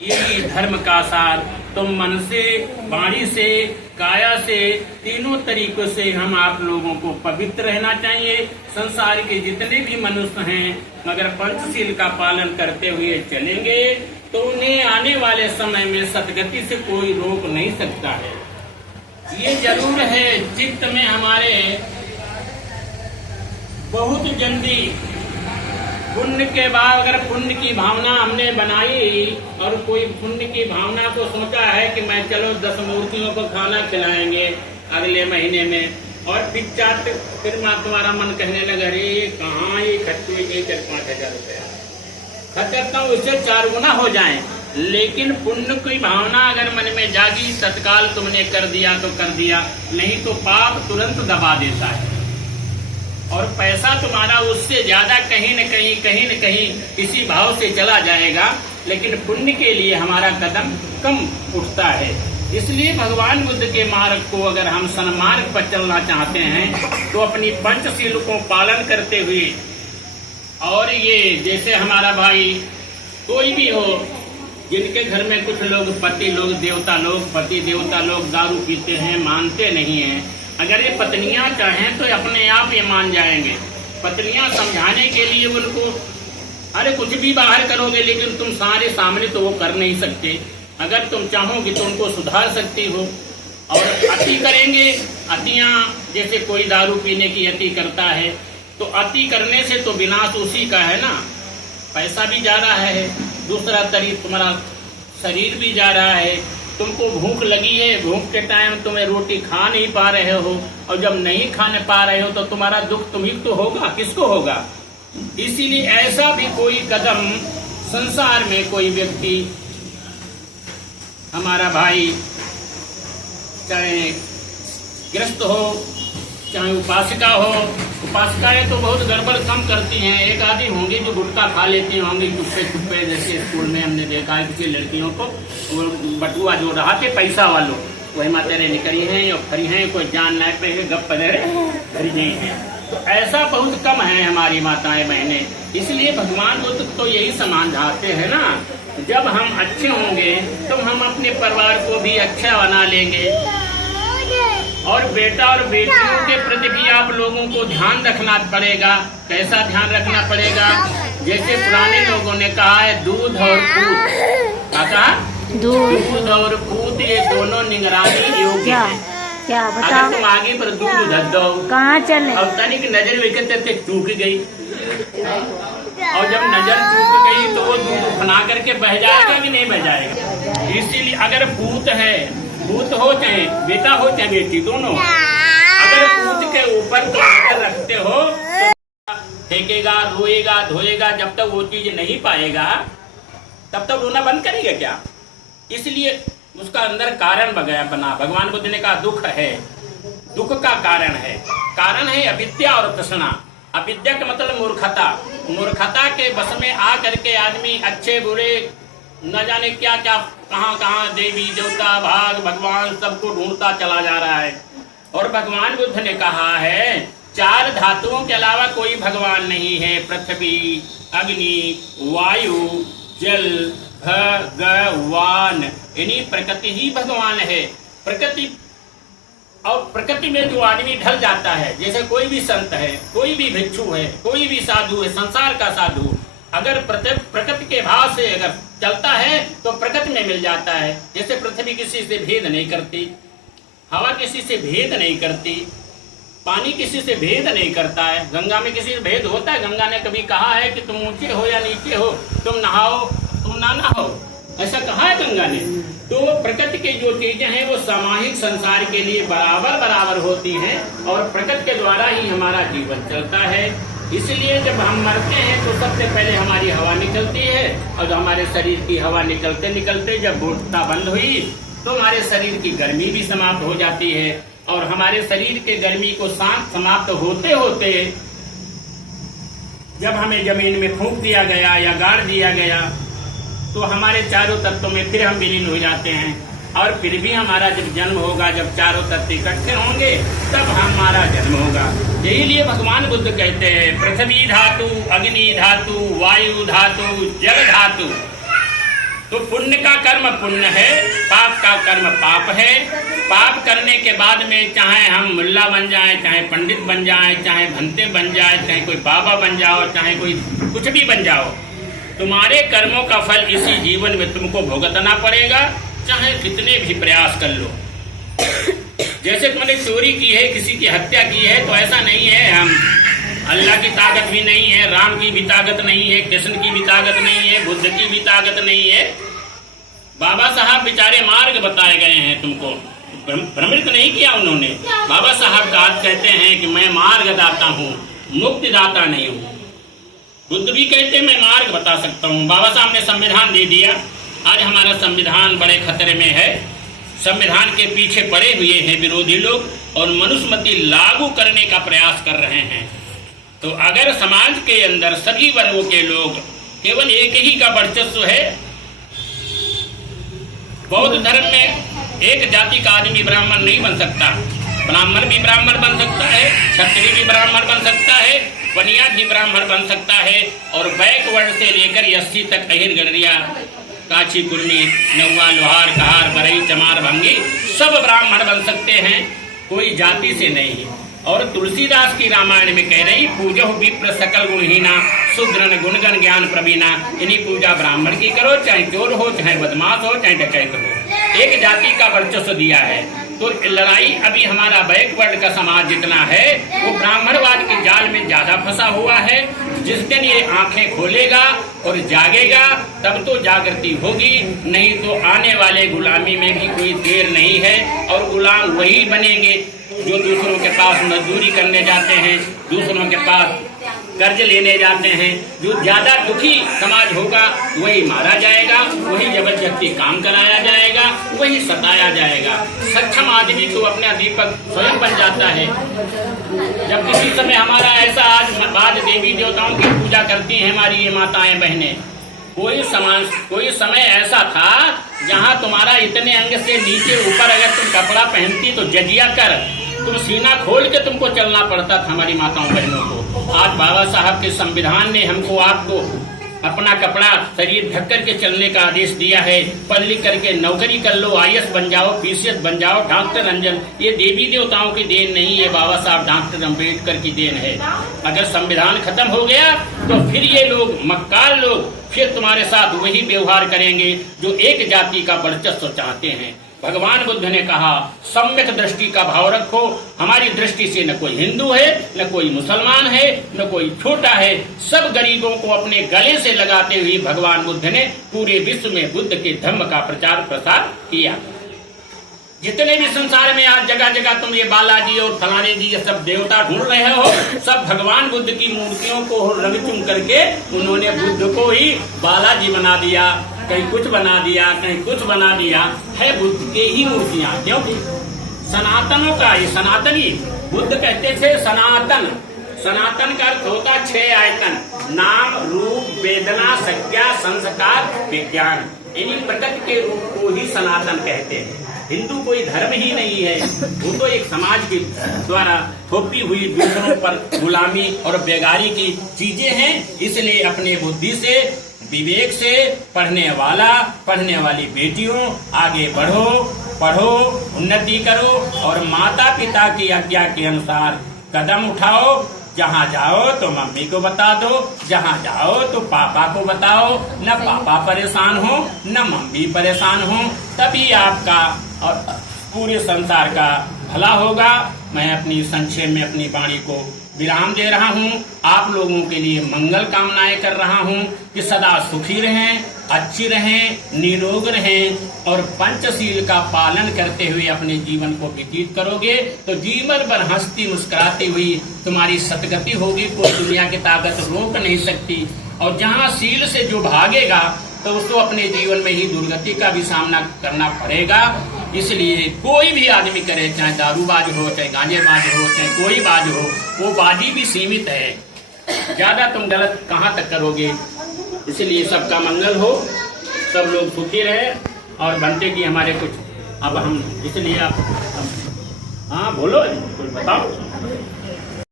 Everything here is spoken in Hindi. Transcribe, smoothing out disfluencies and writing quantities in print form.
यही धर्म का सार। तो मन से, वाणी से, काया से, तीनों तरीकों से हम आप लोगों को पवित्र रहना चाहिए। संसार के जितने भी मनुष्य हैं मगर पंचशील का पालन करते हुए चलेंगे तो उन्हें आने वाले समय में सदगति से कोई रोक नहीं सकता है। ये जरूर है चित्त में हमारे बहुत जल्दी पुण्य के बाद अगर पुण्य की भावना हमने बनाई और कोई पुण्य की भावना को सोचा है कि मैं चलो 10 मूर्तियों को खाना खिलाएंगे अगले महीने में, और फिर तुम्हारा मन कहने लगा अरे कहाँ ये खर्च हुई 4-5 हज़ार रुपया खर्च करता हूँ, उससे 4 गुना हो जाए। लेकिन पुण्य की भावना अगर मन में जागी तत्काल तुमने कर दिया तो कर दिया, नहीं तो पाप तुरंत दबा देता है और पैसा तुम्हारा उससे ज्यादा कहीं न कहीं इसी भाव से चला जाएगा। लेकिन पुण्य के लिए हमारा कदम कम उठता है। इसलिए भगवान बुद्ध के मार्ग को अगर हम सन्मार्ग पर चलना चाहते हैं तो अपनी पंचशील को पालन करते हुए, और ये जैसे हमारा भाई कोई भी हो जिनके घर में कुछ लोग पति देवता लोग दारू पीते हैं, मानते नहीं हैं, अगर ये पत्नियां चाहें तो अपने आप ये मान जाएंगे। पत्नियां समझाने के लिए उनको अरे कुछ भी बाहर करोगे लेकिन तुम सारे सामने तो वो कर नहीं सकते। अगर तुम चाहोगे तो उनको सुधार सकती हो। और अति करेंगे, अतियां जैसे कोई दारू पीने की अति करता है तो अति करने से तो विनाश उसी का है ना, पैसा भी जा रहा है, दूसरा तरीक तुम्हारा शरीर भी जा रहा है। तुमको भूख लगी है, भूख के टाइम तुम्हें रोटी खा नहीं पा रहे हो, और जब नहीं खाने पा रहे हो तो तुम्हारा दुख तुम्ही तो होगा, किसको होगा। इसीलिए ऐसा भी कोई कदम संसार में कोई व्यक्ति, हमारा भाई चाहे गृहस्थ हो चाहे उपासिका हो, उपासिकाएं तो बहुत गड़बड़ कम करती हैं। एक आदि होंगी जो गुटखा खा लेती होंगी चुप्पे, जैसे स्कूल में हमने देखा है किसी लड़कियों को वो बटुआ जो रहा थे पैसा वालों वही मातेरे निकली हैं और खरी हैं, कोई जान ना पे गप पदरे खरी नहीं है। तो ऐसा बहुत कम है हमारी माताएं बहनें। इसलिए भगवान बुद्ध तो यही समझाते हैं ना, जब हम अच्छे होंगे तो हम अपने परिवार को भी अच्छा बना लेंगे। और बेटा और बेटियों के प्रति भी आप लोगों को ध्यान रखना पड़ेगा। कैसा ध्यान रखना पड़ेगा? जैसे पुराने लोगों ने कहा है दूध और पूत, कहा दूध और पूत ये दोनों निगरानी योग्य है। क्या बताओ? अगर तुम आगे पर दूध उधर दो, कहाँ चले? अब तनिक नजर विकट चूक गई, और जब नजर चूक गई तो वो दूध फना करके बह जाएगा कि नहीं बह जाएगा। इसीलिए अगर पूत है, पूत हो चाहे बेटा हो चाहे बेटी, दोनों अगर पूत के ऊपर तो नजर रखते हो तो फेंकेगा, रोएगा, धोएगा, जब तक वो चीज नहीं पाएगा तब तक रोना बंद करेगा क्या? इसलिए उसका अंदर कारण बना। भगवान बुद्ध ने कहा दुख है, दुख का कारण है अविद्या और तृष्णा। अविद्या का मतलब मूर्खता, मूर्खता के बस में आ करके आदमी अच्छे बुरे न जाने क्या क्या कहाँ देवी देवता भाग भगवान सबको ढूंढता चला जा रहा है। और भगवान बुद्ध ने कहा है 4 धातुओं के अलावा कोई भगवान नहीं है। पृथ्वी, अग्नि, वायु, जल, भगवान, यानी प्रकृति ही भगवान है। प्रकृति और प्रकृति में जो आदमी ढल जाता है, जैसे कोई भी संत है, कोई भी भिक्षु है, कोई भी साधु है, संसार का साधु, अगर प्रकृति के भाव से अगर चलता है तो प्रकृति में मिल जाता है। जैसे पृथ्वी किसी से भेद नहीं करती, हवा किसी से भेद नहीं करती, पानी किसी से भेद नहीं करता है, गंगा में किसी से भेद होता है? गंगा ने कभी कहा है कि तुम ऊंचे हो या नीचे हो, तुम नहाओ तुम ना नहाओ, ऐसा कहा है गंगा ने? तो प्रकृति की जो चीजें हैं वो सामाजिक संसार के लिए बराबर होती हैं और प्रकृति के द्वारा ही हमारा जीवन चलता है। इसलिए जब हम मरते हैं तो सबसे पहले हमारी हवा निकलती है, और हमारे शरीर की हवा निकलते जब बूढ़ता बंद हुई तो हमारे शरीर की गर्मी भी समाप्त हो जाती है। और हमारे शरीर के गर्मी को समाप्त होते होते जब हमें जमीन में फूंक दिया गया या गाड़ दिया गया तो हमारे चारों तत्वों में फिर हम विलीन हो जाते हैं। और फिर भी हमारा जब जन्म होगा, जब चारों तत्व इकट्ठे होंगे तब हमारा जन्म होगा। यही लिए भगवान बुद्ध कहते हैं पृथ्वी धातु, अग्नि धातु, वायु धातु, जल धातु, तो पुण्य का कर्म पुण्य है, पाप का कर्म पाप है। पाप करने के बाद में चाहे हम मुल्ला बन जाए, चाहे पंडित बन जाए, चाहे भंते बन जाए, चाहे कोई बाबा बन जाओ, चाहे कोई कुछ भी बन जाओ, तुम्हारे कर्मों का फल इसी जीवन में तुमको भुगतना पड़ेगा, चाहे कितने भी प्रयास कर लो। जैसे तुमने चोरी की है, किसी की हत्या की है, तो ऐसा नहीं है हम अल्लाह की ताकत भी नहीं है, राम की भी ताकत नहीं है, कृष्ण की भी ताकत नहीं है, बुद्ध की भी ताकत नहीं है। बाबा साहब बेचारे मार्ग बताए गए हैं तुमको, भ्रमित नहीं किया उन्होंने। बाबा साहब का कहते हैं कि मैं मार्ग दाता हूँ, मुक्ति दाता नहीं हूँ। बुद्ध भी कहते मैं मार्ग बता सकता हूँ। बाबा साहब ने संविधान दे दिया, आज हमारा संविधान बड़े खतरे में है। संविधान के पीछे पड़े हुए हैं विरोधी लोग और मनुस्मृति लागू करने का प्रयास कर रहे हैं। तो अगर समाज के अंदर सभी वर्गों के लोग, केवल एक ही का वर्चस्व है। बौद्ध धर्म में एक जाति का आदमी ब्राह्मण नहीं बन सकता, ब्राह्मण भी ब्राह्मण बन सकता है, क्षत्रिय भी ब्राह्मण बन सकता है, बनिया भी ब्राह्मण बन सकता है, और बैकवर्ड से लेकर 80 तक अहिर गडरिया, काची कुर्मी, नौवा, लोहार, कहार, बरई, चमार, भंगी सब ब्राह्मण बन सकते हैं, कोई जाति से नहीं। और तुलसीदास की रामायण में कह रही, पूजो विप्र सकल गुणहीना, सुग्रन गुणगण ज्ञान प्रवीणा। इन्हीं पूजा ब्राह्मण की करो, चाहे चोर हो, चाहे बदमाश हो, चाहे डकैत हो। एक जाति का वर्चस्व दिया है। तो लड़ाई अभी हमारा बैकवर्ड का समाज जितना है वो ब्राह्मणवाद के जाल में ज्यादा फंसा हुआ है। जिस दिन ये आंखें खोलेगा और जागेगा तब तो जागृति होगी, नहीं तो आने वाले गुलामी में भी कोई देर नहीं है। और गुलाम वही बनेंगे जो दूसरों के पास मजदूरी करने जाते हैं, दूसरों के पास कर्ज लेने जाते हैं। जो ज्यादा दुखी समाज होगा वही मारा जाएगा, वही जबरदस्ती काम कराया जाएगा, वही सताया जाएगा। सक्षम आदमी तो अपना दीपक स्वयं बन जाता है। जब किसी समय हमारा ऐसा आज देवी देवताओं की पूजा करती हैं हमारी ये माताएं बहनें, कोई समय ऐसा था जहाँ तुम्हारा इतने अंग से नीचे ऊपर अगर तुम कपड़ा पहनती तो जजिया कर तुम सीना खोल के तुमको चलना पड़ता था हमारी माताओं बहनों को। आज बाबा साहब के संविधान ने हमको आपको अपना कपड़ा शरीर ढक करके चलने का आदेश दिया है। पढ़ लिख करके नौकरी कर लो, IAS बन जाओ, PCS बन जाओ, डॉक्टर अंजन। ये देवी देवताओं की देन नहीं है, बाबा साहब डॉक्टर अम्बेडकर की देन है। अगर संविधान खत्म हो गया तो फिर ये लोग मक्कार लोग फिर तुम्हारे साथ वही व्यवहार करेंगे जो एक जाति का वर्चस्व चाहते हैं। भगवान बुद्ध ने कहा सम्यक दृष्टि का भाव रखो। हमारी दृष्टि से न कोई हिंदू है, न कोई मुसलमान है, न कोई छोटा है, सब गरीबों को अपने गले से लगाते हुए भगवान बुद्ध ने पूरे विश्व में बुद्ध के धर्म का प्रचार प्रसार किया। जितने भी संसार में आज जगह जगह तुम ये बालाजी और फलाने जी ये सब देवता ढूंढ रहे हो, सब भगवान बुद्ध की मूर्तियों को रंग चुन करके उन्होंने बुद्ध को ही बालाजी बना दिया, कहीं कुछ बना दिया, कहीं कुछ बना दिया। है बुद्ध के ही मूर्तियां, क्योंकि सनातनों का ये सनातनी बुद्ध कहते थे सनातन। सनातन का अर्थ होता 6 आयतन, नाम रूप वेदना संज्ञा संस्कार विज्ञान। इन्हीं प्रकृति के रूप को ही सनातन कहते हैं। हिंदू कोई धर्म ही नहीं है, वो तो एक समाज के द्वारा थोपी हुई दूसरों पर गुलामी और बेगारी की चीजें हैं। इसलिए अपने बुद्धि से विवेक से पढ़ने वाली बेटियों आगे बढ़ो, पढ़ो, उन्नति करो और माता पिता की आज्ञा के अनुसार कदम उठाओ। जहाँ जाओ तो मम्मी को बता दो, जहाँ जाओ तो पापा को बताओ। न पापा परेशान हो न मम्मी परेशान हो, तभी आपका और पूरे संसार का भला होगा। मैं अपनी संक्षेप में अपनी वाणी को विराम दे रहा हूँ। आप लोगों के लिए मंगल कामनाएं कर रहा हूँ कि सदा सुखी रहें, अच्छी रहें, निरोग रहें और पंचशील का पालन करते हुए अपने जीवन को व्यतीत करोगे तो जीवन भर हंसती मुस्कुराती हुई तुम्हारी सतगति होगी। कोई दुनिया की ताकत रोक नहीं सकती। और जहाँ शील से जो भागेगा तो उसको अपने जीवन में ही दुर्गति का भी सामना करना पड़ेगा। इसलिए कोई भी आदमी करे, चाहे दारूबाज हो, चाहे गांजेबाज हो, चाहे कोई बाज हो, वो बाजी भी सीमित है। ज्यादा तुम गलत कहाँ तक करोगे। इसलिए सबका मंगल हो, सब लोग सुखी रहे। और बनते कि हमारे कुछ अब हम इसलिए आप हाँ बोलो, कुछ बताओ।